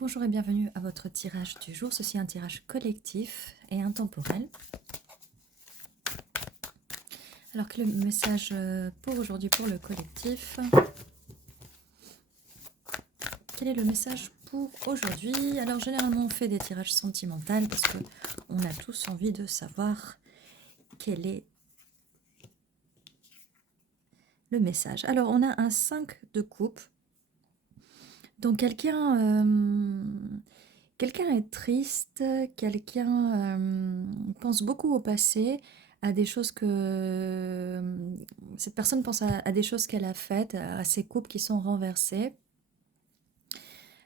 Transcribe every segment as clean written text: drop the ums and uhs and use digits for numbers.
Bonjour et bienvenue à votre tirage du jour. Ceci est un tirage collectif et intemporel. Alors, quel est le message pour aujourd'hui pour le collectif? Quel est le message pour aujourd'hui? Alors, généralement, on fait des tirages sentimentaux parce qu'on a tous envie de savoir quel est le message. Alors, on a un 5 de coupe. Donc, quelqu'un est triste, quelqu'un pense beaucoup au passé, à des choses que cette personne pense à des choses qu'elle a faites, à ses couples qui sont renversés.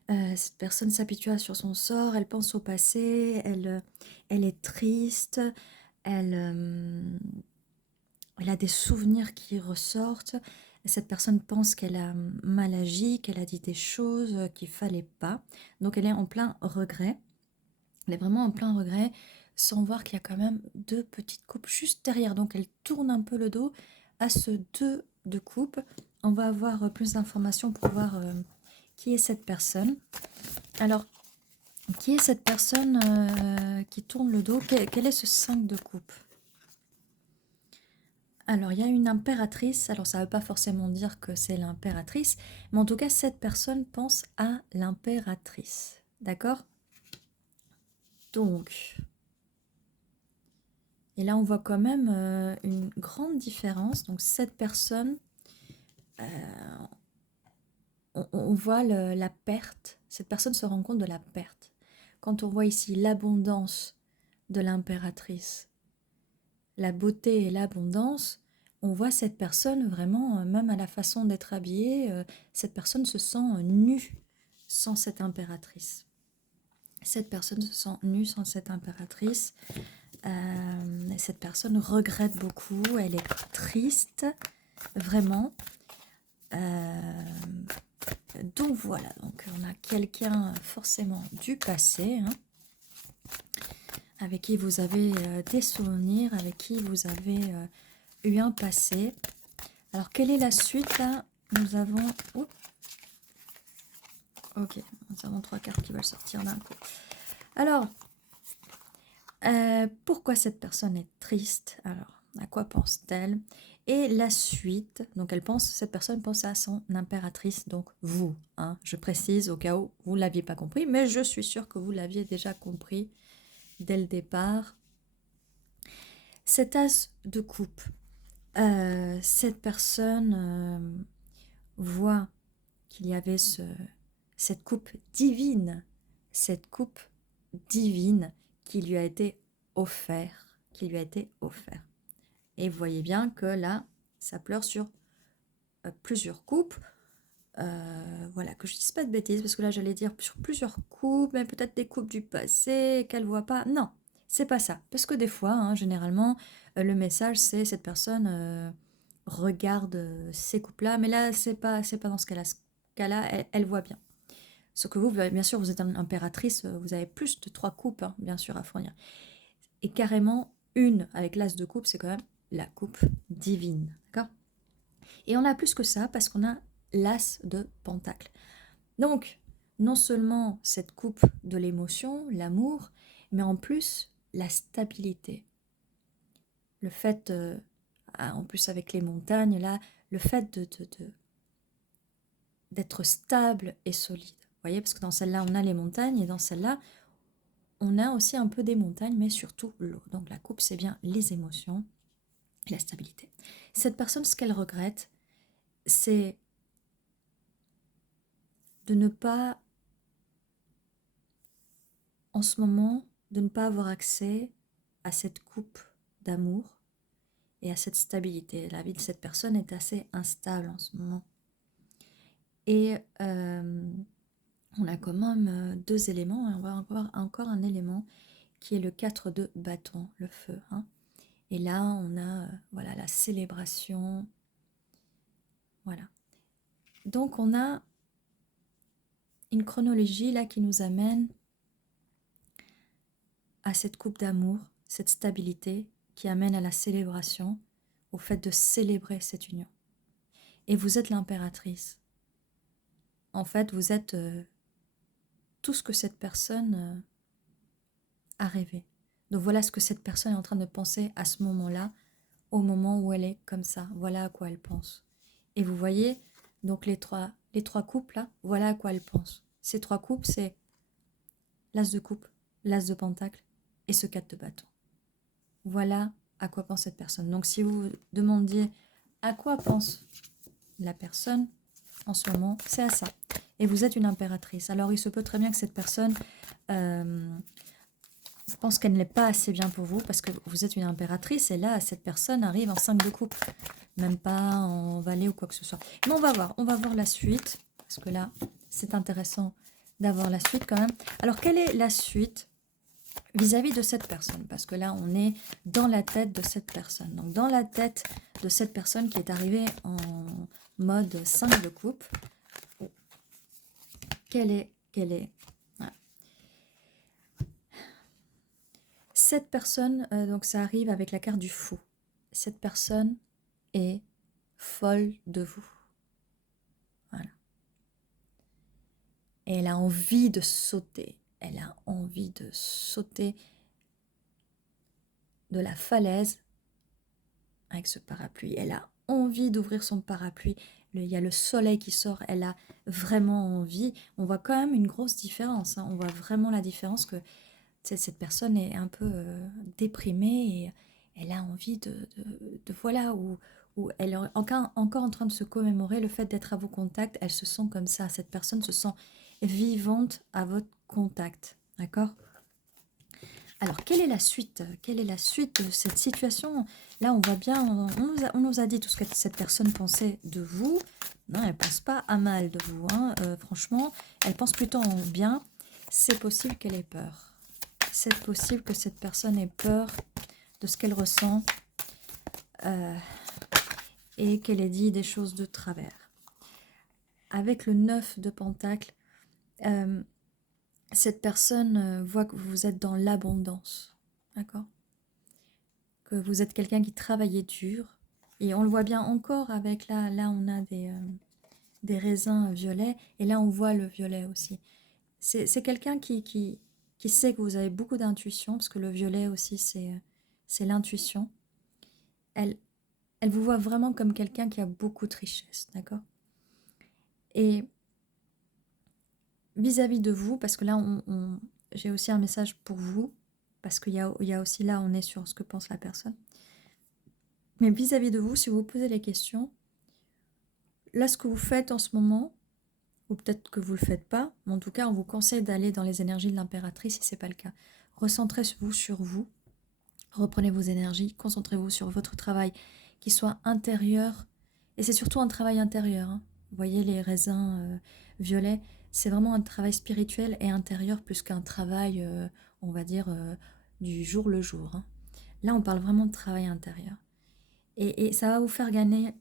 Cette personne s'apitoie sur son sort, elle pense au passé, elle est triste, elle, elle a des souvenirs qui ressortent. Cette personne pense qu'elle a mal agi, qu'elle a dit des choses qu'il ne fallait pas. Donc elle est en plein regret. Elle est vraiment en plein regret, sans voir qu'il y a quand même deux petites coupes juste derrière. Donc elle tourne un peu le dos à ce 2 de coupe. On va avoir plus d'informations pour voir qui est cette personne. Alors, qui est cette personne qui tourne le dos? Quel est ce 5 de coupe? Alors, il y a une impératrice. Alors, ça ne veut pas forcément dire que c'est l'impératrice, mais en tout cas, cette personne pense à l'impératrice. D'accord? Donc, et là, on voit quand même une grande différence. Donc, cette personne, on voit la perte. Cette personne se rend compte de la perte. Quand on voit ici l'abondance de l'impératrice, la beauté et l'abondance, on voit cette personne vraiment, même à la façon d'être habillée, cette personne se sent nue sans cette impératrice. Cette personne se sent nue sans cette impératrice. Cette personne regrette beaucoup, elle est triste, vraiment. Donc voilà, donc on a quelqu'un forcément du passé, hein, avec qui vous avez des souvenirs, avec qui vous avez eu un passé. Alors quelle est la suite là? Nous avons... Oups, ok, nous avons 3 cartes qui veulent sortir d'un coup. Alors, pourquoi cette personne est triste? Alors, à quoi pense-t-elle? Et la suite, donc cette personne pense à son impératrice, donc vous. Hein, je précise au cas où vous ne l'aviez pas compris, mais je suis sûre que vous l'aviez déjà compris dès le départ. Cet as de coupe, cette personne voit qu'il y avait cette coupe divine qui lui a été offerte, Et vous voyez bien que là, ça pleure sur plusieurs coupes. Voilà, que je ne dise pas de bêtises, parce que là, j'allais dire sur plusieurs coupes, mais peut-être des coupes du passé qu'elle ne voit pas. Non, c'est pas ça. Parce que des fois, hein, généralement, le message, c'est cette personne regarde ces coupes-là, mais là, c'est pas dans ce cas-là. Ce cas-là, elle voit bien. Ce que vous, bien sûr, vous êtes une impératrice, vous avez plus de 3 coupes, hein, bien sûr, à fournir. Et carrément, une avec l'as de coupe, c'est quand même la coupe divine. D'accord? Et on a plus que ça parce qu'on a l'as de pentacle. Donc, non seulement cette coupe de l'émotion, l'amour, mais en plus la stabilité. Le fait, en plus avec les montagnes, là, le fait d'être stable et solide. Vous voyez, parce que dans celle-là, on a les montagnes, et dans celle-là, on a aussi un peu des montagnes, mais surtout l'eau. Donc la coupe, c'est bien les émotions et la stabilité. Cette personne, ce qu'elle regrette, c'est de ne pas, en ce moment, de ne pas avoir accès à cette coupe d'amour et à cette stabilité. La vie de cette personne est assez instable en ce moment. Et on a quand même 2 éléments, et on va avoir encore un élément qui est le 4 de bâton, le feu. Hein. Et là, on a voilà, la célébration. Voilà. Donc, on a une chronologie là qui nous amène à cette coupe d'amour, cette stabilité qui amène à la célébration, au fait de célébrer cette union. Et vous êtes l'impératrice. En fait, vous êtes tout ce que cette personne a rêvé. Donc voilà ce que cette personne est en train de penser à ce moment-là, au moment où elle est comme ça. Voilà à quoi elle pense. Et vous voyez, donc les trois coupes là, voilà à quoi elle pense. Ces 3 coupes, c'est l'as de coupe, l'as de pentacle et ce 4 de bâton. Voilà à quoi pense cette personne. Donc si vous vous demandiez à quoi pense la personne en ce moment, c'est à ça. Et vous êtes une impératrice. Alors il se peut très bien que cette personne pense qu'elle ne l'est pas assez bien pour vous parce que vous êtes une impératrice et là, cette personne arrive en 5 de coupe, même pas en valet ou quoi que ce soit. Mais on va voir la suite parce que là, c'est intéressant d'avoir la suite quand même. Alors, quelle est la suite vis-à-vis de cette personne? Parce que là, on est dans la tête de cette personne. Donc, dans la tête de cette personne qui est arrivée en mode 5 de coupe, quelle est voilà. Cette personne, donc ça arrive avec la carte du fou. Cette personne est folle de vous. Voilà. Et elle a envie de sauter. Elle a envie de sauter de la falaise avec ce parapluie. Elle a envie d'ouvrir son parapluie. Il y a le soleil qui sort. Elle a vraiment envie. On voit quand même une grosse différence. On voit vraiment la différence que cette personne est un peu déprimée et elle a envie de voilà, où elle est encore en train de se commémorer le fait d'être à vos contacts. Elle se sent comme ça. Cette personne se sent vivante à votre contact. D'accord? Alors, quelle est la suite? Quelle est la suite de cette situation? Là, on voit bien, on nous a dit tout ce que cette personne pensait de vous. Non, elle ne pense pas à mal de vous. Franchement, elle pense plutôt en bien. C'est possible qu'elle ait peur. C'est possible que cette personne ait peur de ce qu'elle ressent et qu'elle ait dit des choses de travers. Avec le 9 de Pentacle, cette personne voit que vous êtes dans l'abondance, d'accord? Que vous êtes quelqu'un qui travaillait dur. Et on le voit bien encore avec là on a des raisins violets et là on voit le violet aussi. C'est quelqu'un qui sait que vous avez beaucoup d'intuition, parce que le violet aussi c'est l'intuition. Elle vous voit vraiment comme quelqu'un qui a beaucoup de richesse, d'accord? Et vis-à-vis de vous, parce que là j'ai aussi un message pour vous, parce qu'il y a aussi là on est sur ce que pense la personne. Mais vis-à-vis de vous, si vous vous posez les questions, là ce que vous faites en ce moment, ou peut-être que vous ne le faites pas, mais en tout cas on vous conseille d'aller dans les énergies de l'impératrice si ce n'est pas le cas. Recentrez-vous sur vous, reprenez vos énergies, concentrez-vous sur votre travail qui soit intérieur, et c'est surtout un travail intérieur. Vous voyez les raisins violets, c'est vraiment un travail spirituel et intérieur plus qu'un travail, on va dire, du jour le jour. Là on parle vraiment de travail intérieur. Et ça va vous faire gagner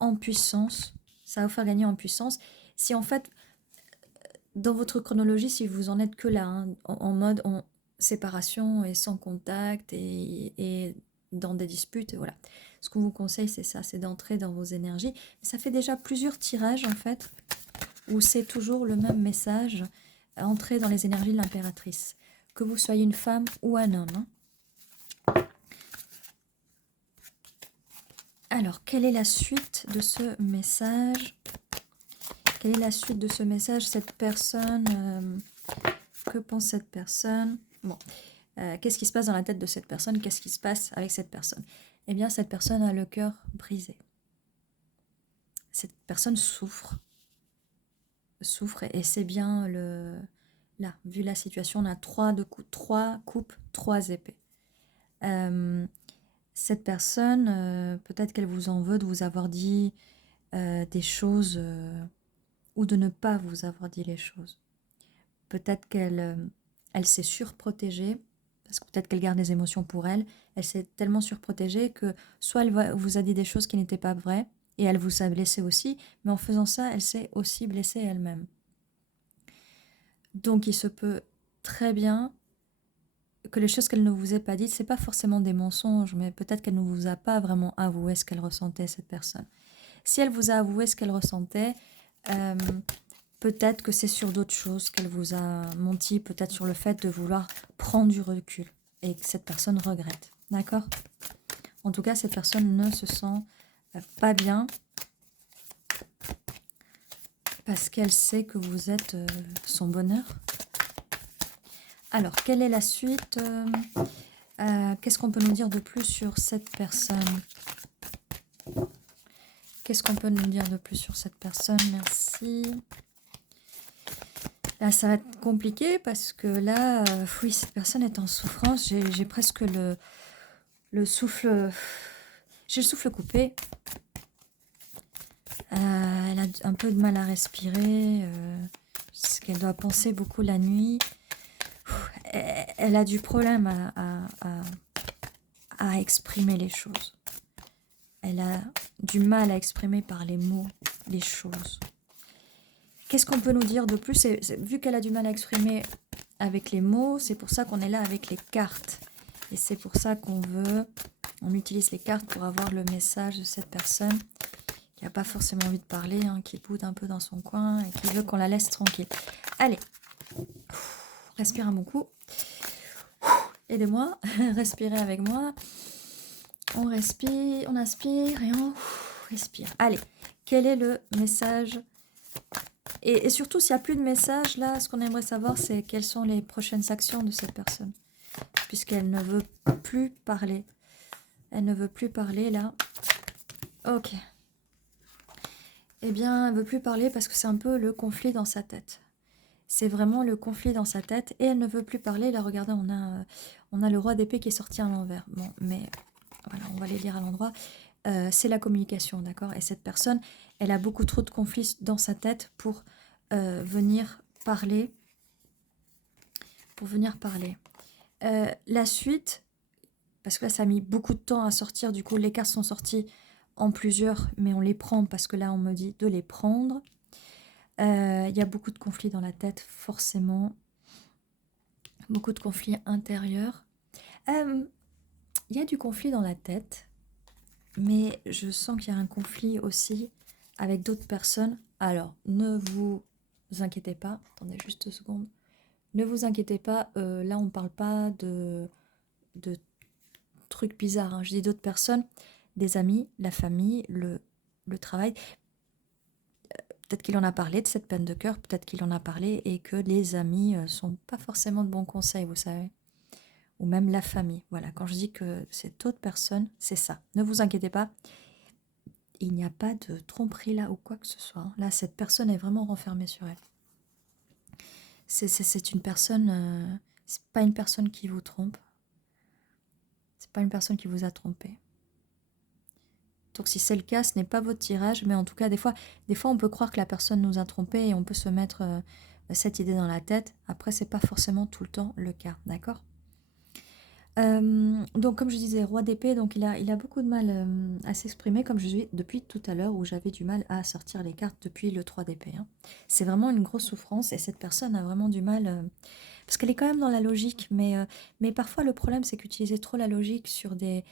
en puissance, ça va vous faire gagner en puissance. Si en fait, dans votre chronologie, si vous en êtes que là, en mode séparation et sans contact et dans des disputes, et voilà. Ce qu'on vous conseille, c'est ça, c'est d'entrer dans vos énergies. Ça fait déjà plusieurs tirages, en fait, où c'est toujours le même message, entrer dans les énergies de l'impératrice. Que vous soyez une femme ou un homme. Alors, quelle est la suite de ce message? Quelle est la suite de ce message? Cette personne, que pense cette personne? Bon, qu'est-ce qui se passe dans la tête de cette personne? Qu'est-ce qui se passe avec cette personne? Eh bien, cette personne a le cœur brisé. Cette personne souffre et c'est bien le... Là, vu la situation, on a 3 coupes, 3 épées. Cette personne, peut-être qu'elle vous en veut de vous avoir dit des choses ou de ne pas vous avoir dit les choses. Peut-être qu'elle s'est surprotégée, parce que peut-être qu'elle garde des émotions pour elle. Elle s'est tellement surprotégée que soit elle vous a dit des choses qui n'étaient pas vraies, et elle vous a blessé aussi, mais en faisant ça, elle s'est aussi blessée elle-même. Donc il se peut très bien que les choses qu'elle ne vous ait pas dites, c'est pas forcément des mensonges, mais peut-être qu'elle ne vous a pas vraiment avoué ce qu'elle ressentait, cette personne. Si elle vous a avoué ce qu'elle ressentait, Peut-être que c'est sur d'autres choses qu'elle vous a menti, peut-être sur le fait de vouloir prendre du recul et que cette personne regrette. D'accord? En tout cas, cette personne ne se sent pas bien parce qu'elle sait que vous êtes son bonheur. Alors, quelle est la suite? Qu'est-ce qu'on peut nous dire de plus sur cette personne? Qu'est-ce qu'on peut nous dire de plus sur cette personne? Merci. Là, ça va être compliqué parce que là, oui, cette personne est en souffrance. J'ai presque le souffle... J'ai le souffle coupé. Elle a un peu de mal à respirer. Parce qu'elle doit penser beaucoup la nuit. Elle a du problème à exprimer les choses. Elle a du mal à exprimer par les mots les choses. Qu'est-ce qu'on peut nous dire de plus? Vu qu'elle a du mal à exprimer avec les mots, c'est pour ça qu'on est là avec les cartes. Et c'est pour ça on utilise les cartes pour avoir le message de cette personne qui n'a pas forcément envie de parler, hein, qui boude un peu dans son coin et qui veut qu'on la laisse tranquille. Allez, respire un bon coup. Aidez-moi, respirez avec moi. On respire, on inspire et on respire. Allez, quel est le message? Et surtout, s'il n'y a plus de message, là, ce qu'on aimerait savoir, c'est quelles sont les prochaines actions de cette personne. Puisqu'elle ne veut plus parler. Elle ne veut plus parler, là. Ok. Eh bien, elle ne veut plus parler parce que c'est un peu le conflit dans sa tête. C'est vraiment le conflit dans sa tête. Et elle ne veut plus parler. Là, regardez, on a le roi d'épée qui est sorti à l'envers. Bon, mais voilà, on va les lire à l'endroit. C'est la communication, d'accord? Et cette personne, elle a beaucoup trop de conflits dans sa tête pour venir parler. La suite, parce que là, ça a mis beaucoup de temps à sortir. Du coup, les cartes sont sorties en plusieurs, mais on les prend parce que là, on me dit de les prendre. Il y a beaucoup de conflits dans la tête, forcément. Beaucoup de conflits intérieurs. Il y a du conflit dans la tête, mais je sens qu'il y a un conflit aussi avec d'autres personnes. Alors, ne vous inquiétez pas. Attendez juste 2 secondes. Ne vous inquiétez pas. Là, on ne parle pas de trucs bizarres. Hein. Je dis d'autres personnes, des amis, la famille, le travail. Peut-être qu'il en a parlé de cette peine de cœur. Peut-être qu'il en a parlé et que les amis sont pas forcément de bons conseils, vous savez. Ou même la famille. Voilà, quand je dis que c'est autre personne, c'est ça. Ne vous inquiétez pas. Il n'y a pas de tromperie là ou quoi que ce soit. Là, cette personne est vraiment renfermée sur elle. C'est une personne... c'est pas une personne qui vous trompe. C'est pas une personne qui vous a trompé. Donc si c'est le cas, ce n'est pas votre tirage. Mais en tout cas, des fois, on peut croire que la personne nous a trompé et on peut se mettre cette idée dans la tête. Après, c'est pas forcément tout le temps le cas. D'accord? Donc comme je disais, roi d'épée, donc il a beaucoup de mal à s'exprimer, comme je dis depuis tout à l'heure, où j'avais du mal à sortir les cartes depuis le 3 d'épée. Hein. C'est vraiment une grosse souffrance et cette personne a vraiment du mal, parce qu'elle est quand même dans la logique, mais parfois le problème c'est qu'utiliser trop la logique sur des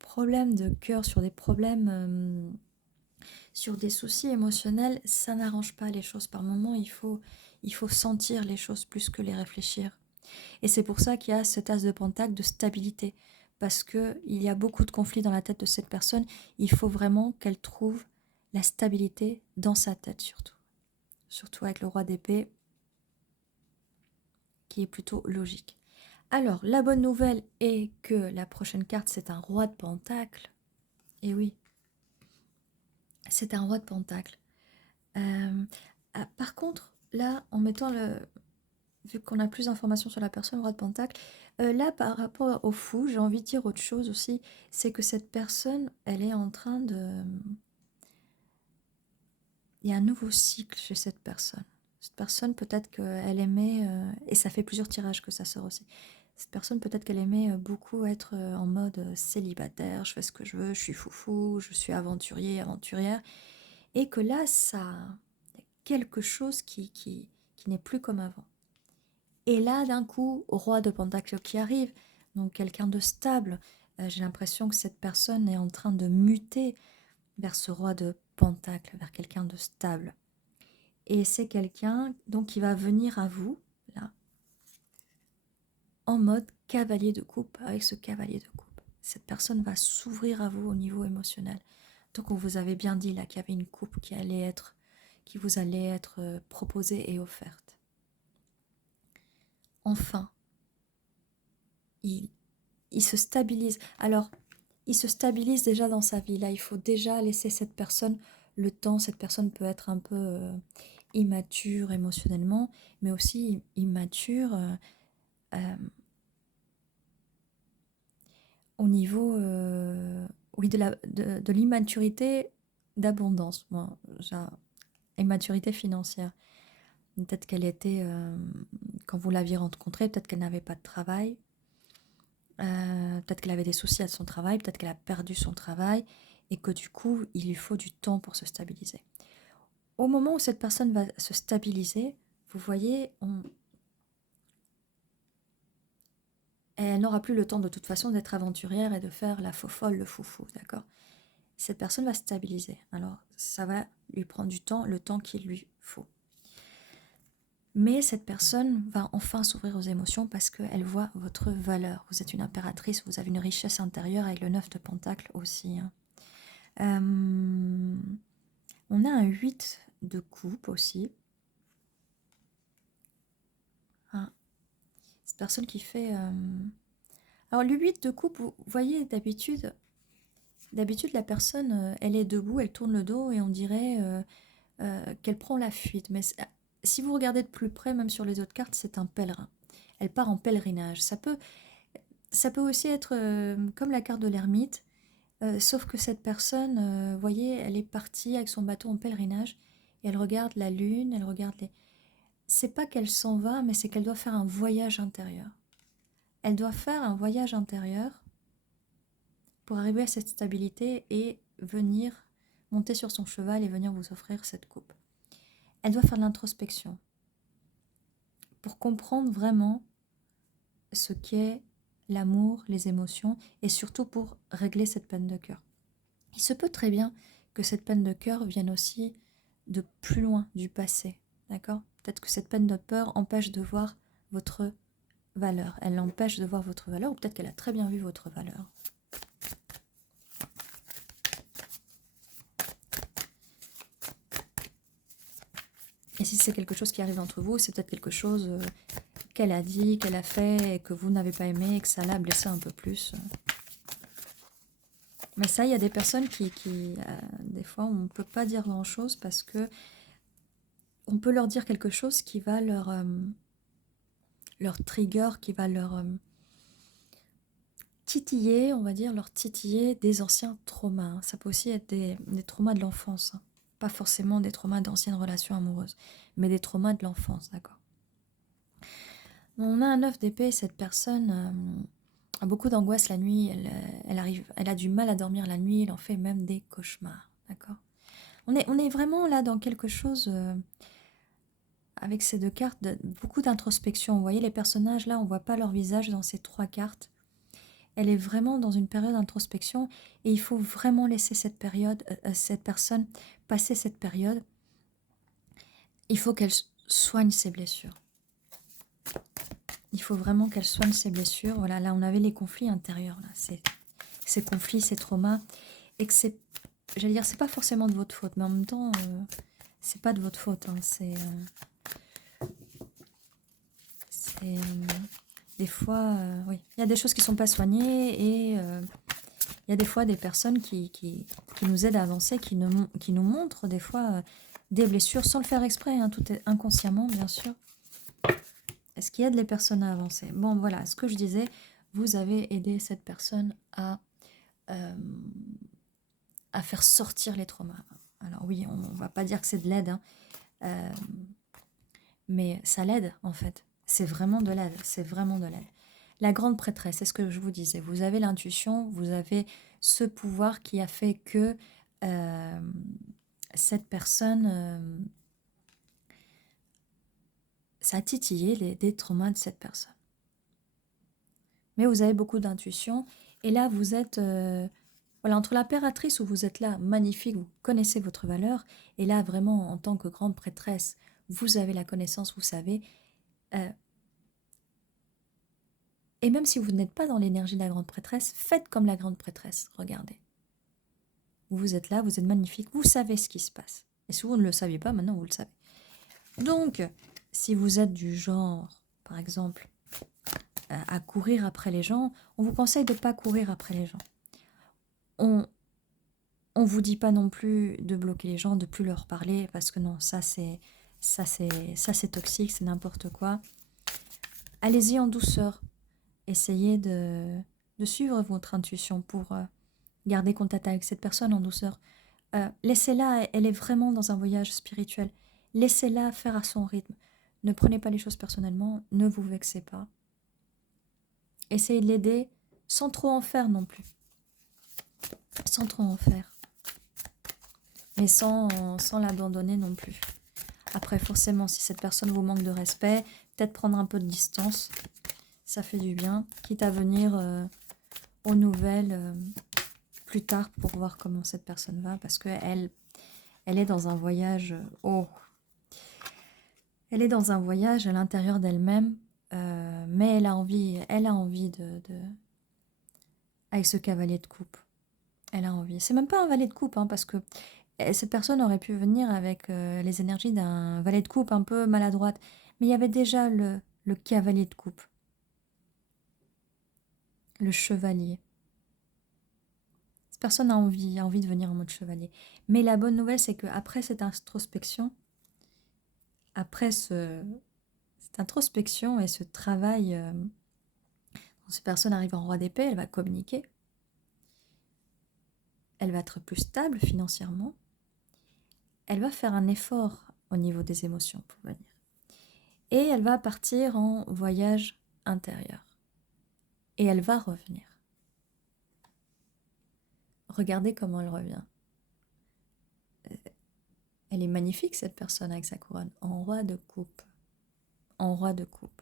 problèmes de cœur, sur des problèmes, sur des soucis émotionnels, ça n'arrange pas les choses. Par moments, il faut sentir les choses plus que les réfléchir. Et c'est pour ça qu'il y a cet as de pentacle de stabilité. Parce qu'il y a beaucoup de conflits dans la tête de cette personne. Il faut vraiment qu'elle trouve la stabilité dans sa tête surtout. Surtout avec le roi d'épée, qui est plutôt logique. Alors, la bonne nouvelle est que la prochaine carte, c'est un roi de pentacle. Et oui, c'est un roi de pentacle. Par contre, là, en mettant vu qu'on a plus d'informations sur la personne, roi de pentacle, là, par rapport au fou, j'ai envie de dire autre chose aussi, c'est que cette personne, elle est en train de... Il y a un nouveau cycle chez cette personne. Cette personne, peut-être qu'elle aimait, et ça fait plusieurs tirages que ça sort aussi, cette personne, peut-être qu'elle aimait beaucoup être en mode célibataire, je fais ce que je veux, je suis foufou, je suis aventurier, aventurière, et que là, ça... il y a quelque chose qui n'est plus comme avant. Et là, d'un coup, roi de pentacle qui arrive, donc quelqu'un de stable. J'ai l'impression que cette personne est en train de muter vers ce roi de pentacle, vers quelqu'un de stable. Et c'est quelqu'un donc qui va venir à vous, là, en mode cavalier de coupe, avec ce cavalier de coupe. Cette personne va s'ouvrir à vous au niveau émotionnel. Donc on vous avait bien dit là qu'il y avait une coupe qui vous allait être proposée et offerte. Enfin, il se stabilise. Alors, il se stabilise déjà dans sa vie. Là, il faut déjà laisser cette personne le temps. Cette personne peut être un peu immature émotionnellement, mais aussi immature au niveau oui, de l'immaturité d'abondance. Moi, immaturité financière. Peut-être qu'elle était, quand vous l'aviez rencontrée, peut-être qu'elle n'avait pas de travail. Peut-être qu'elle avait des soucis à son travail, peut-être qu'elle a perdu son travail et que du coup, il lui faut du temps pour se stabiliser. Au moment où cette personne va se stabiliser, vous voyez, elle n'aura plus le temps de toute façon d'être aventurière et de faire la faux-folle, le foufou, d'accord? Cette personne va se stabiliser. Alors, ça va lui prendre du temps, le temps qu'il lui faut. Mais cette personne va enfin s'ouvrir aux émotions parce qu'elle voit votre valeur. Vous êtes une impératrice, vous avez une richesse intérieure avec le 9 de Pentacle aussi. Hein. On a un 8 de coupe aussi. Ah, cette personne qui fait... Alors le 8 de coupe, vous voyez d'habitude la personne, elle est debout, elle tourne le dos et on dirait qu'elle prend la fuite. Mais si vous regardez de plus près, même sur les autres cartes, c'est un pèlerin. Elle part en pèlerinage. Ça peut aussi être comme la carte de l'ermite, sauf que cette personne, vous voyez, elle est partie avec son bateau en pèlerinage et elle regarde la lune, elle regarde les... C'est pas qu'elle s'en va, mais c'est qu'elle doit faire un voyage intérieur. Elle doit faire un voyage intérieur pour arriver à cette stabilité et venir monter sur son cheval et venir vous offrir cette coupe. Elle doit faire de l'introspection pour comprendre vraiment ce qu'est l'amour, les émotions et surtout pour régler cette peine de cœur. Il se peut très bien que cette peine de cœur vienne aussi de plus loin, du passé, d'accord? Peut-être que cette peine de peur empêche de voir votre valeur. Elle l'empêche de voir votre valeur, ou peut-être qu'elle a très bien vu votre valeur. Et si c'est quelque chose qui arrive entre vous, c'est peut-être quelque chose qu'elle a dit, qu'elle a fait, et que vous n'avez pas aimé, et que ça l'a blessé un peu plus. Mais ça, il y a des personnes qui des fois, on ne peut pas dire grand-chose parce que on peut leur dire quelque chose qui va leur trigger, qui va leur titiller, on va dire, leur titiller des anciens traumas. Hein. Ça peut aussi être des traumas de l'enfance. Hein. Pas forcément des traumas d'anciennes relations amoureuses, mais des traumas de l'enfance, d'accord. On a un 9 d'épée, cette personne a beaucoup d'angoisse la nuit, elle a du mal à dormir la nuit, elle en fait même des cauchemars, d'accord. On est vraiment là dans quelque chose, avec ces deux cartes, beaucoup d'introspection. Vous voyez les personnages là, on ne voit pas leur visage dans ces trois cartes. Elle est vraiment dans une période d'introspection et il faut vraiment laisser cette personne passer cette période. Il faut qu'elle soigne ses blessures. Il faut vraiment qu'elle soigne ses blessures. Voilà, là on avait les conflits intérieurs, là, ces conflits, ces traumas, et que c'est, j'allais dire, c'est pas forcément de votre faute, mais en même temps, c'est pas de votre faute. Hein, des fois, oui, il y a des choses qui sont pas soignées et il y a des fois des personnes qui nous aident à avancer, qui nous montrent des fois des blessures sans le faire exprès, hein, tout est inconsciemment bien sûr. Est-ce qu'il aide les personnes à avancer? Bon voilà, ce que je disais, vous avez aidé cette personne à faire sortir les traumas. Alors oui, on ne va pas dire que c'est de l'aide, hein, mais ça l'aide en fait. C'est vraiment de l'aide, c'est vraiment de l'aide. La grande prêtresse, c'est ce que je vous disais. Vous avez l'intuition, vous avez ce pouvoir qui a fait que cette personne, ça a titillé des traumas de cette personne. Mais vous avez beaucoup d'intuition et là vous êtes, Voilà, entre l'impératrice où vous êtes là, magnifique, vous connaissez votre valeur, et là, vraiment, en tant que grande prêtresse, vous avez la connaissance, vous savez. Et même si vous n'êtes pas dans l'énergie de la grande prêtresse, faites comme la grande prêtresse. Regardez. Vous êtes là, vous êtes magnifique, vous savez ce qui se passe. Et si vous ne le saviez pas, maintenant vous le savez. Donc, si vous êtes du genre, par exemple, à courir après les gens, on vous conseille de ne pas courir après les gens. On vous dit pas non plus de bloquer les gens, de plus leur parler, parce que non, ça c'est toxique, c'est n'importe quoi. Allez-y en douceur. Essayez de suivre votre intuition pour garder contact avec cette personne en douceur. Laissez-la, elle est vraiment dans un voyage spirituel. Laissez-la faire à son rythme. Ne prenez pas les choses personnellement, ne vous vexez pas. Essayez de l'aider sans trop en faire non plus. Sans trop en faire. Mais sans l'abandonner non plus. Après, forcément, si cette personne vous manque de respect, peut-être prendre un peu de distance. Ça fait du bien. Quitte à venir aux nouvelles plus tard pour voir comment cette personne va. Parce qu'elle est dans un voyage. Elle est dans un voyage à l'intérieur d'elle-même. Mais elle a envie avec ce cavalier de coupe. Elle a envie. C'est même pas un valet de coupe, parce que cette personne aurait pu venir avec les énergies d'un valet de coupe un peu maladroite. Mais il y avait déjà le cavalier de coupe. Le chevalier. Cette personne a envie de venir en mode chevalier. Mais la bonne nouvelle, c'est qu'après cette introspection, après cette introspection et ce travail, quand cette personne arrive en roi d'épée, elle va communiquer. Elle va être plus stable financièrement. Elle va faire un effort au niveau des émotions pour venir. Et elle va partir en voyage intérieur. Et elle va revenir. Regardez comment elle revient. Elle est magnifique, cette personne avec sa couronne. En roi de coupe. En roi de coupe.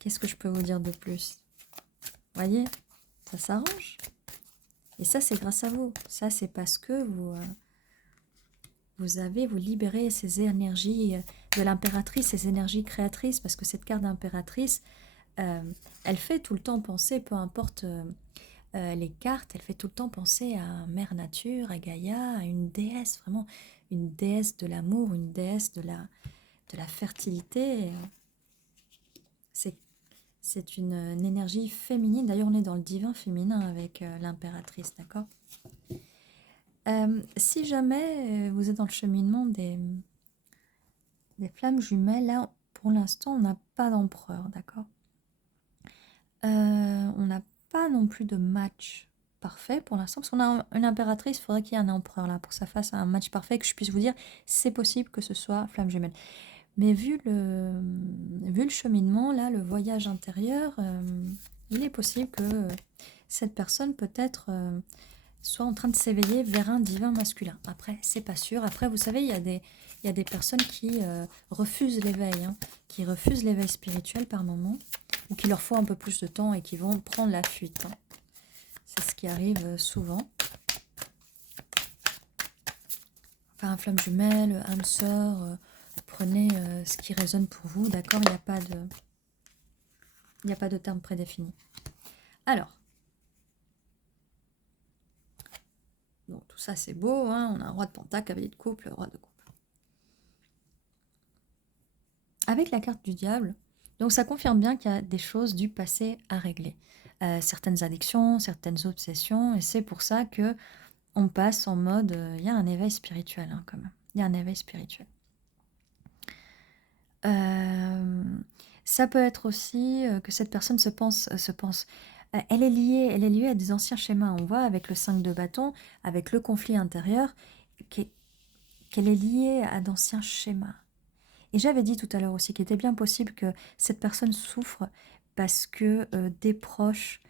Qu'est-ce que je peux vous dire de plus? Voyez, ça s'arrange. Et ça, c'est grâce à vous. Ça, c'est parce que vous libérez ces énergies de l'impératrice, ces énergies créatrices, parce que cette carte d'impératrice, elle fait tout le temps penser, peu importe les cartes, elle fait tout le temps penser à Mère Nature, à Gaïa, à une déesse, vraiment une déesse de l'amour, une déesse de la fertilité. C'est une énergie féminine. D'ailleurs, on est dans le divin féminin avec l'impératrice, d'accord? Si jamais vous êtes dans le cheminement des flammes jumelles, là, pour l'instant, on n'a pas d'empereur, d'accord? On n'a pas non plus de match parfait pour l'instant, parce qu'on a une impératrice, il faudrait qu'il y ait un empereur là, pour que ça fasse un match parfait, que je puisse vous dire, c'est possible que ce soit flamme jumelle. Mais vu le cheminement, là, le voyage intérieur, il est possible que cette personne peut-être soit en train de s'éveiller vers un divin masculin. Après, c'est pas sûr. Après, vous savez, il y a des personnes qui refusent l'éveil, qui refusent l'éveil spirituel par moment, ou qui leur faut un peu plus de temps et qui vont prendre la fuite. C'est ce qui arrive souvent. Enfin, flamme jumelle, âme sœur, prenez ce qui résonne pour vous, d'accord? Il n'y a pas de terme prédéfini. Alors, donc tout ça c'est beau, on a un roi de pentacle, cavalier de coupe, le roi de coupe. Avec la carte du diable, donc ça confirme bien qu'il y a des choses du passé à régler. Certaines addictions, certaines obsessions, et c'est pour ça que on passe en mode, il y a un éveil spirituel quand même. Il y a un éveil spirituel. Ça peut être aussi que cette personne se pense elle est liée à des anciens schémas. On voit avec le 5 de bâton, avec le conflit intérieur, qu'elle est liée à d'anciens schémas. Et j'avais dit tout à l'heure aussi qu'il était bien possible que cette personne souffre parce que des proches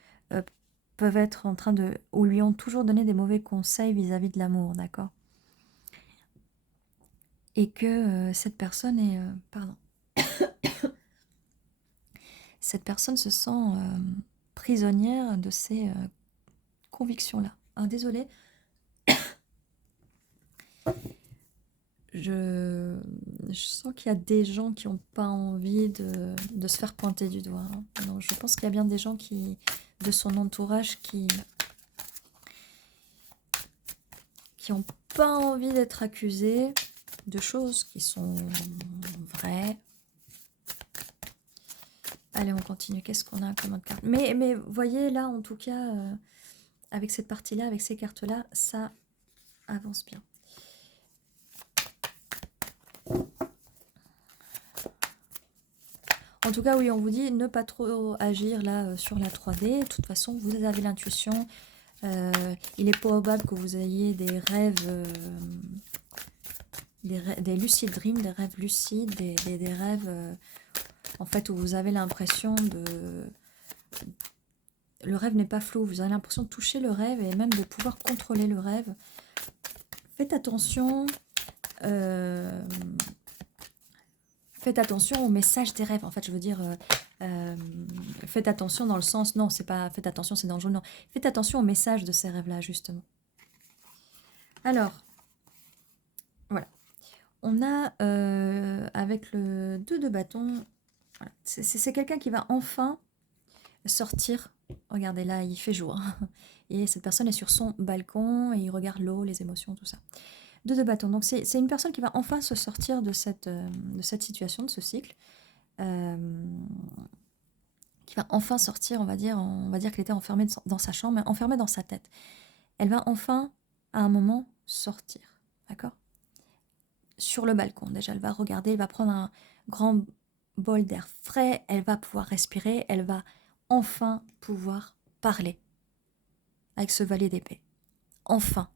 peuvent être en train de... ou lui ont toujours donné des mauvais conseils vis-à-vis de l'amour, d'accord? Et que cette personne est... pardon. Cette personne se sent prisonnière de ces convictions-là. Alors désolée, je sens qu'il y a des gens qui n'ont pas envie de se faire pointer du doigt, hein. Donc, je pense qu'il y a bien des gens de son entourage qui n'ont pas envie d'être accusés de choses qui sont vraies. Allez, on continue. Qu'est-ce qu'on a comme autre carte? Mais voyez, là, en tout cas, avec cette partie-là, avec ces cartes-là, ça avance bien. En tout cas, oui, on vous dit ne pas trop agir là sur la 3D. De toute façon, vous avez l'intuition. Il est probable que vous ayez des rêves, des lucid dreams, des rêves lucides, des rêves en fait où vous avez l'impression de... Le rêve n'est pas flou, vous avez l'impression de toucher le rêve et même de pouvoir contrôler le rêve. Faites attention... Faites attention au message des rêves. En fait, je veux dire, faites attention dans le sens... Non, c'est pas faites attention, c'est dangereux, non. Faites attention au message de ces rêves-là, justement. Alors, voilà. On a, avec le 2 de bâton, voilà. C'est quelqu'un qui va enfin sortir. Regardez, là, il fait jour. Et cette personne est sur son balcon et il regarde l'eau, les émotions, tout ça. 2 de bâton. Donc, c'est une personne qui va enfin se sortir de cette situation, de ce cycle. Qui va enfin sortir, on va dire qu'elle était enfermée dans sa chambre, mais enfermée dans sa tête. Elle va enfin, à un moment, sortir. D'accord? Sur le balcon, déjà, elle va regarder, elle va prendre un grand bol d'air frais, elle va pouvoir respirer, elle va enfin pouvoir parler avec ce valet d'épée. Enfin,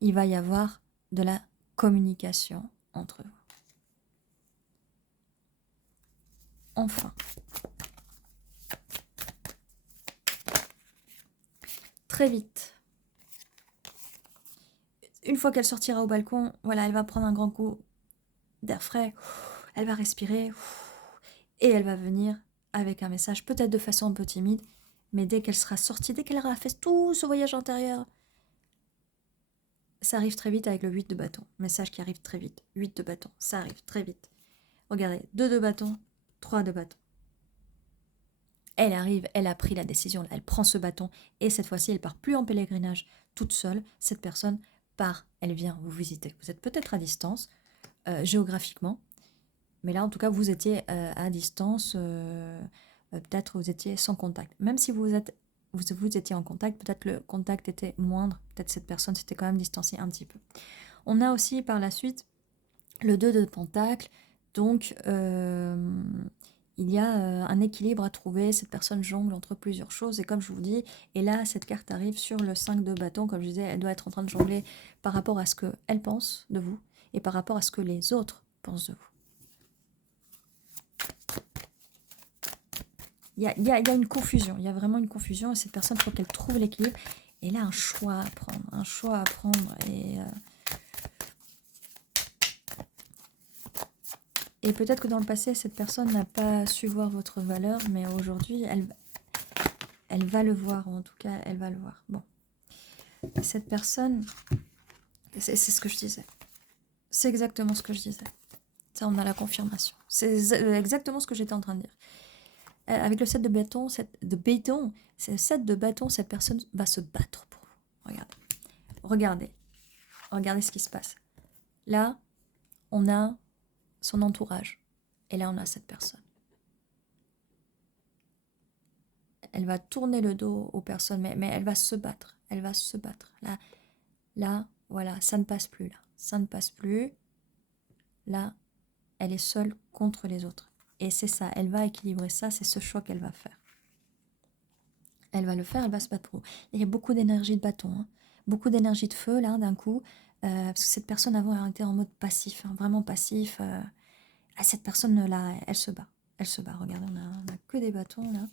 il va y avoir de la communication entre vous. Enfin. Très vite. Une fois qu'elle sortira au balcon, voilà, elle va prendre un grand coup d'air frais, elle va respirer, et elle va venir avec un message, peut-être de façon un peu timide, mais dès qu'elle sera sortie, dès qu'elle aura fait tout ce voyage intérieur, ça arrive très vite avec le 8 de bâton. Message qui arrive très vite. 8 de bâton, ça arrive très vite. Regardez, 2 de bâton, 3 de bâton. Elle arrive, elle a pris la décision, là, elle prend ce bâton, et cette fois-ci, elle part plus en pèlerinage toute seule. Cette personne part, elle vient vous visiter. Vous êtes peut-être à distance, géographiquement, mais là, en tout cas, vous étiez à distance, peut-être vous étiez sans contact. Même si vous étiez en contact, peut-être le contact était moindre, peut-être cette personne s'était quand même distancée un petit peu. On a aussi par la suite le 2 de Pentacle, donc il y a un équilibre à trouver, cette personne jongle entre plusieurs choses, et comme je vous dis, et là, cette carte arrive sur le 5 de bâton, comme je disais, elle doit être en train de jongler par rapport à ce qu'elle pense de vous, et par rapport à ce que les autres pensent de vous. Il y a une confusion, il y a vraiment une confusion, et cette personne, il faut qu'elle trouve l'équilibre. Et là, un choix à prendre, et peut-être que dans le passé, cette personne n'a pas su voir votre valeur, mais aujourd'hui, elle va le voir, ou en tout cas, elle va le voir. Bon, et cette personne, c'est ce que je disais. C'est exactement ce que je disais. Ça, on a la confirmation. C'est exactement ce que j'étais en train de dire. Avec le 7 de bâton, c'est le 7 de bâton, cette personne va se battre pour vous. Regardez ce qui se passe. Là, on a son entourage. Et là, on a cette personne. Elle va tourner le dos aux personnes, mais elle va se battre. Elle va se battre. Là, voilà, ça ne passe plus. Là, ça ne passe plus. Là, elle est seule contre les autres. Et c'est ça, elle va équilibrer ça, c'est ce choix qu'elle va faire. Elle va le faire, elle va se battre pour vous. Il y a beaucoup d'énergie de bâton, hein. Beaucoup d'énergie de feu, là, d'un coup. Parce que cette personne avant était en mode passif, hein, vraiment passif. Cette personne-là, elle se bat. Elle se bat, regardez, on a que des bâtons, là.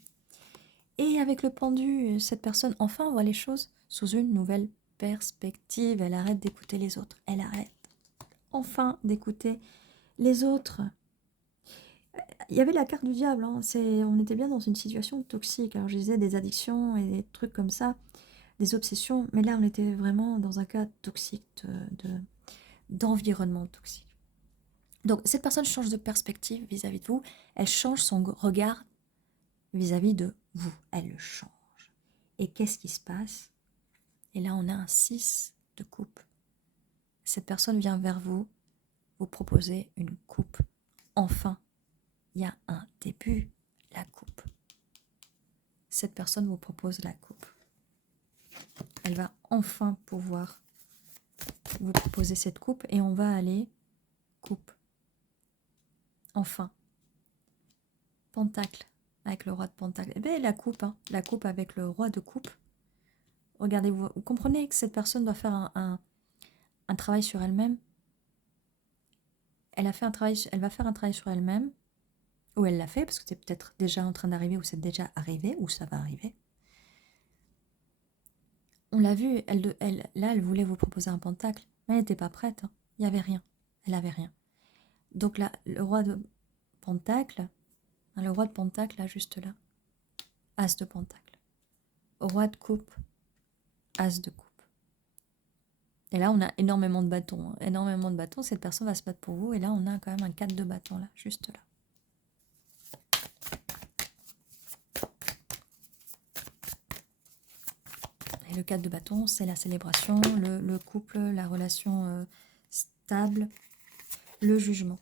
Et avec le pendu, cette personne, enfin, voit les choses sous une nouvelle perspective. Elle arrête d'écouter les autres. Elle arrête enfin d'écouter les autres. Il y avait la carte du diable, hein. On était bien dans une situation toxique. Alors je disais des addictions et des trucs comme ça, des obsessions, mais là on était vraiment dans un cas toxique, d'environnement toxique. Donc cette personne change de perspective vis-à-vis de vous, elle change son regard vis-à-vis de vous, elle le change. Et qu'est-ce qui se passe? Et là on a un 6 de coupe. Cette personne vient vers vous, vous proposer une coupe. Enfin, il y a un début, la coupe. Cette personne vous propose la coupe. Elle va enfin pouvoir vous proposer cette coupe et on va aller coupe. Enfin. Pentacle avec le roi de pentacle. Eh bien, la coupe, hein, la coupe avec le roi de coupe. Regardez, vous comprenez que cette personne doit faire un travail sur elle-même. Elle va faire un travail sur elle-même, ou elle l'a fait, parce que c'est peut-être déjà en train d'arriver, ou c'est déjà arrivé, ou ça va arriver. On l'a vu, là, elle voulait vous proposer un pentacle, mais elle n'était pas prête. Hein. Il n'y avait rien. Elle n'avait rien. Donc là, le roi de pentacle, hein, le roi de pentacle, là, juste là, as de pentacle. Roi de coupe, as de coupe. Et là, on a énormément de bâtons. Hein. Énormément de bâtons. Cette personne va se battre pour vous. Et là, on a quand même un 4 de bâtons, là, juste là. Et le 4 de bâtons, c'est la célébration, le couple, la relation stable, le jugement.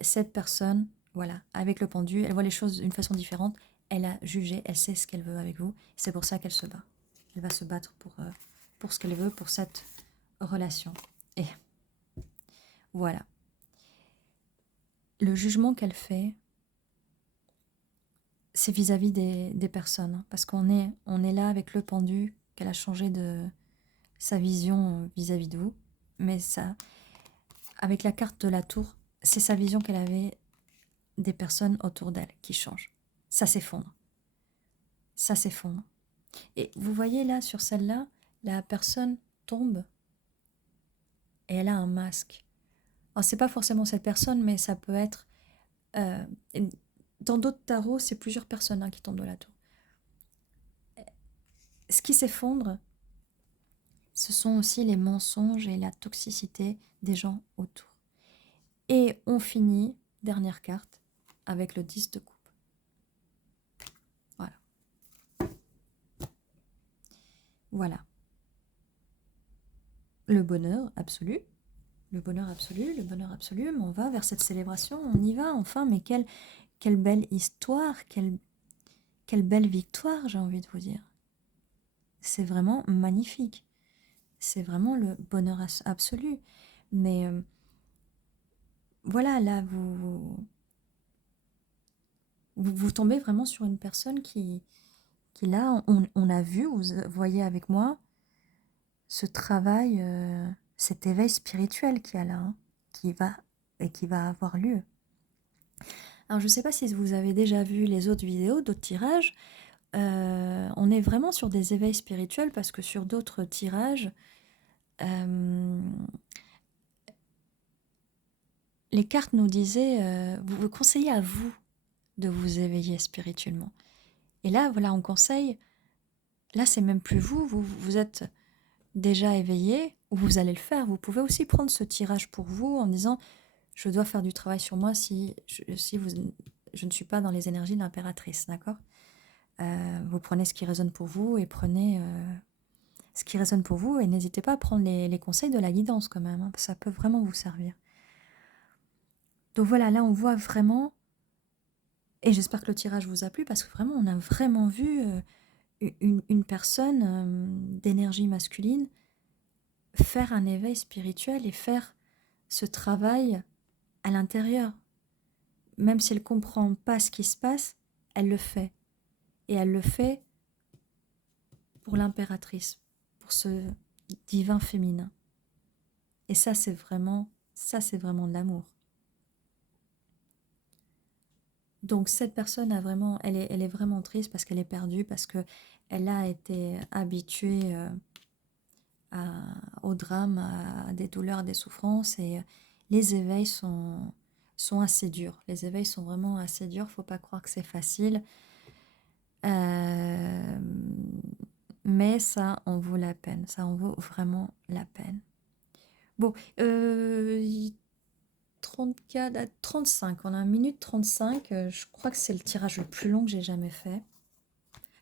Cette personne, voilà, avec le pendu, elle voit les choses d'une façon différente. Elle a jugé, elle sait ce qu'elle veut avec vous. C'est pour ça qu'elle se bat. Elle va se battre pour ce qu'elle veut, pour cette relation. Et voilà. Le jugement qu'elle fait, c'est vis-à-vis des personnes. Hein, parce qu'on est là avec le pendu, qu'elle a changé de sa vision vis-à-vis de vous. Mais ça, avec la carte de la tour, c'est sa vision qu'elle avait des personnes autour d'elle qui changent. Ça s'effondre. Ça s'effondre. Et vous voyez là, sur celle-là, la personne tombe et elle a un masque. Alors, c'est pas forcément cette personne, mais ça peut être... dans d'autres tarots, c'est plusieurs personnes hein, qui tombent de la tour. Ce qui s'effondre, ce sont aussi les mensonges et la toxicité des gens autour. Et on finit, dernière carte, avec le 10 de coupe. Voilà. Voilà. Le bonheur absolu. Le bonheur absolu, le bonheur absolu. Mais on va vers cette célébration, on y va enfin. Mais quelle belle histoire, quelle belle victoire, j'ai envie de vous dire. C'est vraiment magnifique. C'est vraiment le bonheur absolu. Mais voilà, là, vous tombez vraiment sur une personne qui là, on a vu, vous voyez avec moi, ce travail, cet éveil spirituel qu'il y a là, hein, qui va avoir lieu. Alors, je ne sais pas si vous avez déjà vu les autres vidéos, d'autres tirages. On est vraiment sur des éveils spirituels parce que sur d'autres tirages, les cartes nous disaient, vous conseillez à vous de vous éveiller spirituellement. Et là, voilà, on conseille, là, c'est même plus vous êtes déjà éveillé, ou vous allez le faire. Vous pouvez aussi prendre ce tirage pour vous en disant, je dois faire du travail sur moi si je ne suis pas dans les énergies de l'impératrice, d'accord? Vous prenez ce qui résonne pour vous et prenez ce qui résonne pour vous et n'hésitez pas à prendre les conseils de la guidance quand même, hein, ça peut vraiment vous servir. Donc voilà, là on voit vraiment, et j'espère que le tirage vous a plu parce que vraiment on a vraiment vu une personne d'énergie masculine faire un éveil spirituel et faire ce travail à l'intérieur. Même si elle ne comprend pas ce qui se passe, elle le fait. Et elle le fait pour l'impératrice, pour ce divin féminin. Et ça, c'est vraiment de l'amour. Donc cette personne a vraiment, elle est vraiment triste parce qu'elle est perdue, parce qu'elle a été habituée au drame, à des douleurs, à des souffrances. Et les éveils sont... sont assez durs. Les éveils sont vraiment assez durs. Faut pas croire que c'est facile. Euh, mais ça en vaut la peine. Ça en vaut vraiment la peine. Bon, 34, 35. On a 1 minute 35. Je crois que c'est le tirage le plus long que j'ai jamais fait.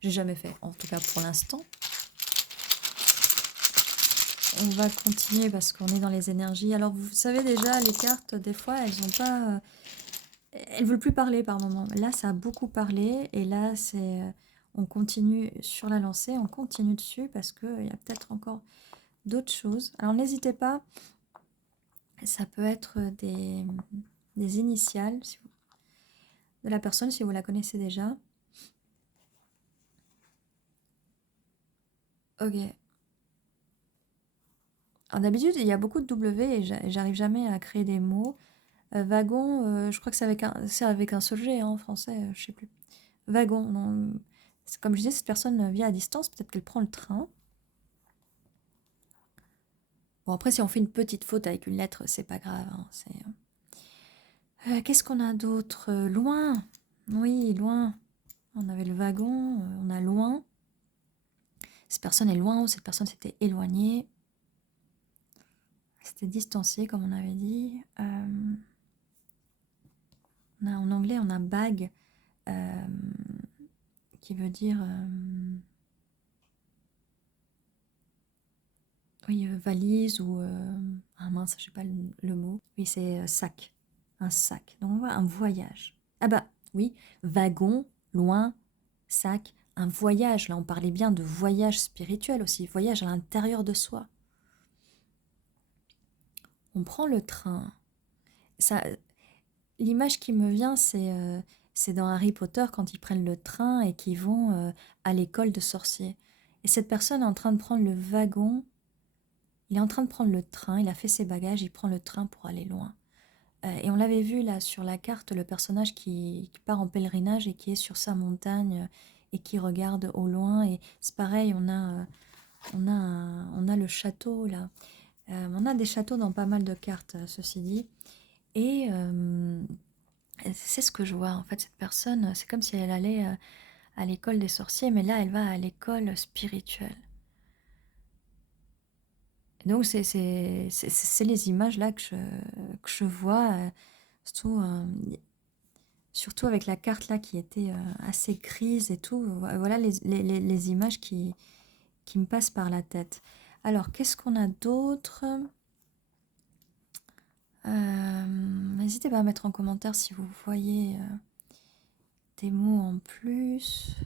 J'ai jamais fait, en tout cas pour l'instant. On va continuer parce qu'on est dans les énergies. Alors, vous savez déjà, les cartes, des fois, elles ont pas... elles veulent plus parler par moment. Là, ça a beaucoup parlé. Et là, c'est... on continue sur la lancée. On continue dessus parce qu'il y a peut-être encore d'autres choses. Alors, n'hésitez pas. Ça peut être des initiales de la personne si vous la connaissez déjà. Ok. Alors, d'habitude, il y a beaucoup de W et j'arrive jamais à créer des mots. Wagon, je crois que c'est avec un seul G hein, en français, je sais plus. Wagon, non. Comme je disais, cette personne vit à distance, peut-être qu'elle prend le train. Bon, après, si on fait une petite faute avec une lettre, c'est pas grave. Hein, qu'est-ce qu'on a d'autre? Loin. Oui, loin. On avait le wagon, on a loin. Cette personne est loin ou cette personne s'était éloignée. C'était distancié, comme on avait dit. En anglais, on a bag, qui veut dire... oui, valise ou... ah mince, je sais pas le mot. Oui, c'est sac. Un sac. Donc on voit un voyage. Ah bah oui, wagon, loin, sac, un voyage. Là, on parlait bien de voyage spirituel aussi, voyage à l'intérieur de soi. On prend le train. Ça, l'image qui me vient, c'est dans Harry Potter quand ils prennent le train et qu'ils vont à l'école de sorciers. Et cette personne est en train de prendre le wagon. Il est en train de prendre le train, il a fait ses bagages, il prend le train pour aller loin. Et on l'avait vu là sur la carte, le personnage qui part en pèlerinage et qui est sur sa montagne et qui regarde au loin. Et c'est pareil, on a le château là. On a des châteaux dans pas mal de cartes, ceci dit. Et c'est ce que je vois en fait, cette personne, c'est comme si elle allait à l'école des sorciers, mais là elle va à l'école spirituelle. Donc c'est les images là que je vois, surtout, surtout avec la carte là qui était assez grise et tout. Voilà les images qui me passent par la tête. Alors, qu'est-ce qu'on a d'autre? N'hésitez pas à mettre en commentaire si vous voyez des mots en plus.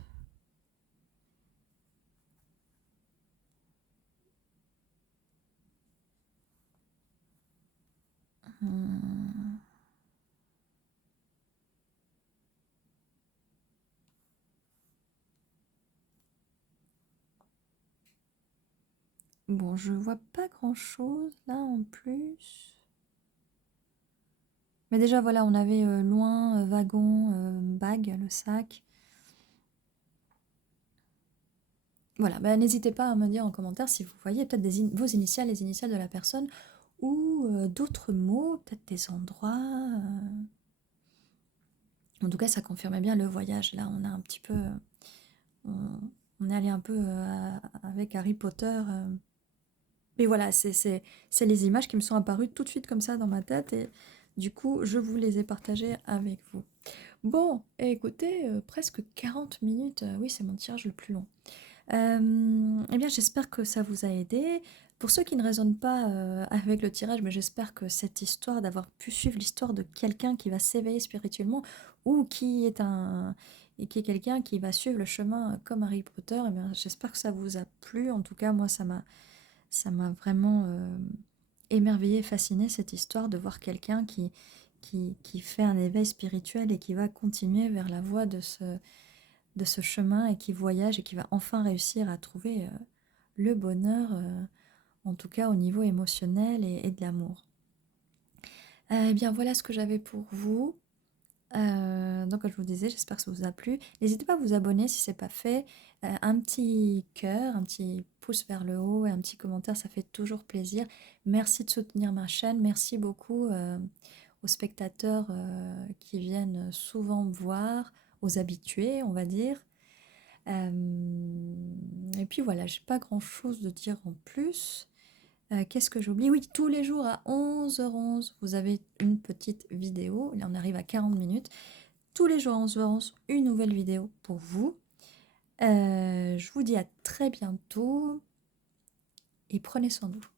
Hum. Bon, je vois pas grand-chose là en plus. Mais déjà, voilà, on avait loin, wagon, bague, le sac. Voilà, bah, n'hésitez pas à me dire en commentaire si vous voyez peut-être vos initiales, les initiales de la personne, ou d'autres mots, peut-être des endroits. En tout cas, ça confirmait bien le voyage. Là, on a un petit peu... on est allé un peu avec Harry Potter. Mais voilà, c'est les images qui me sont apparues tout de suite comme ça dans ma tête. Et du coup, je vous les ai partagées avec vous. Bon, écoutez, presque 40 minutes. Oui, c'est mon tirage le plus long. Eh bien, j'espère que ça vous a aidé. Pour ceux qui ne raisonnent pas avec le tirage, mais j'espère que cette histoire, d'avoir pu suivre l'histoire de quelqu'un qui va s'éveiller spirituellement ou qui est quelqu'un qui va suivre le chemin comme Harry Potter, eh bien, j'espère que ça vous a plu. En tout cas, moi, ça m'a vraiment émerveillée, fascinée cette histoire de voir quelqu'un qui fait un éveil spirituel et qui va continuer vers la voie de ce chemin et qui voyage et qui va enfin réussir à trouver le bonheur, en tout cas au niveau émotionnel et de l'amour. Eh bien voilà ce que j'avais pour vous. Donc comme je vous disais, j'espère que ça vous a plu. N'hésitez pas à vous abonner si ce n'est pas fait. Un petit cœur, un petit pouce vers le haut et un petit commentaire, ça fait toujours plaisir. Merci de soutenir ma chaîne. Merci beaucoup aux spectateurs qui viennent souvent me voir, aux habitués, on va dire. Et puis voilà, j'ai pas grand-chose de dire en plus. Qu'est-ce que j'oublie? Oui, tous les jours à 11h11, vous avez une petite vidéo. Là, on arrive à 40 minutes. Tous les jours à 11h11, une nouvelle vidéo pour vous. Je vous dis à très bientôt et prenez soin de vous.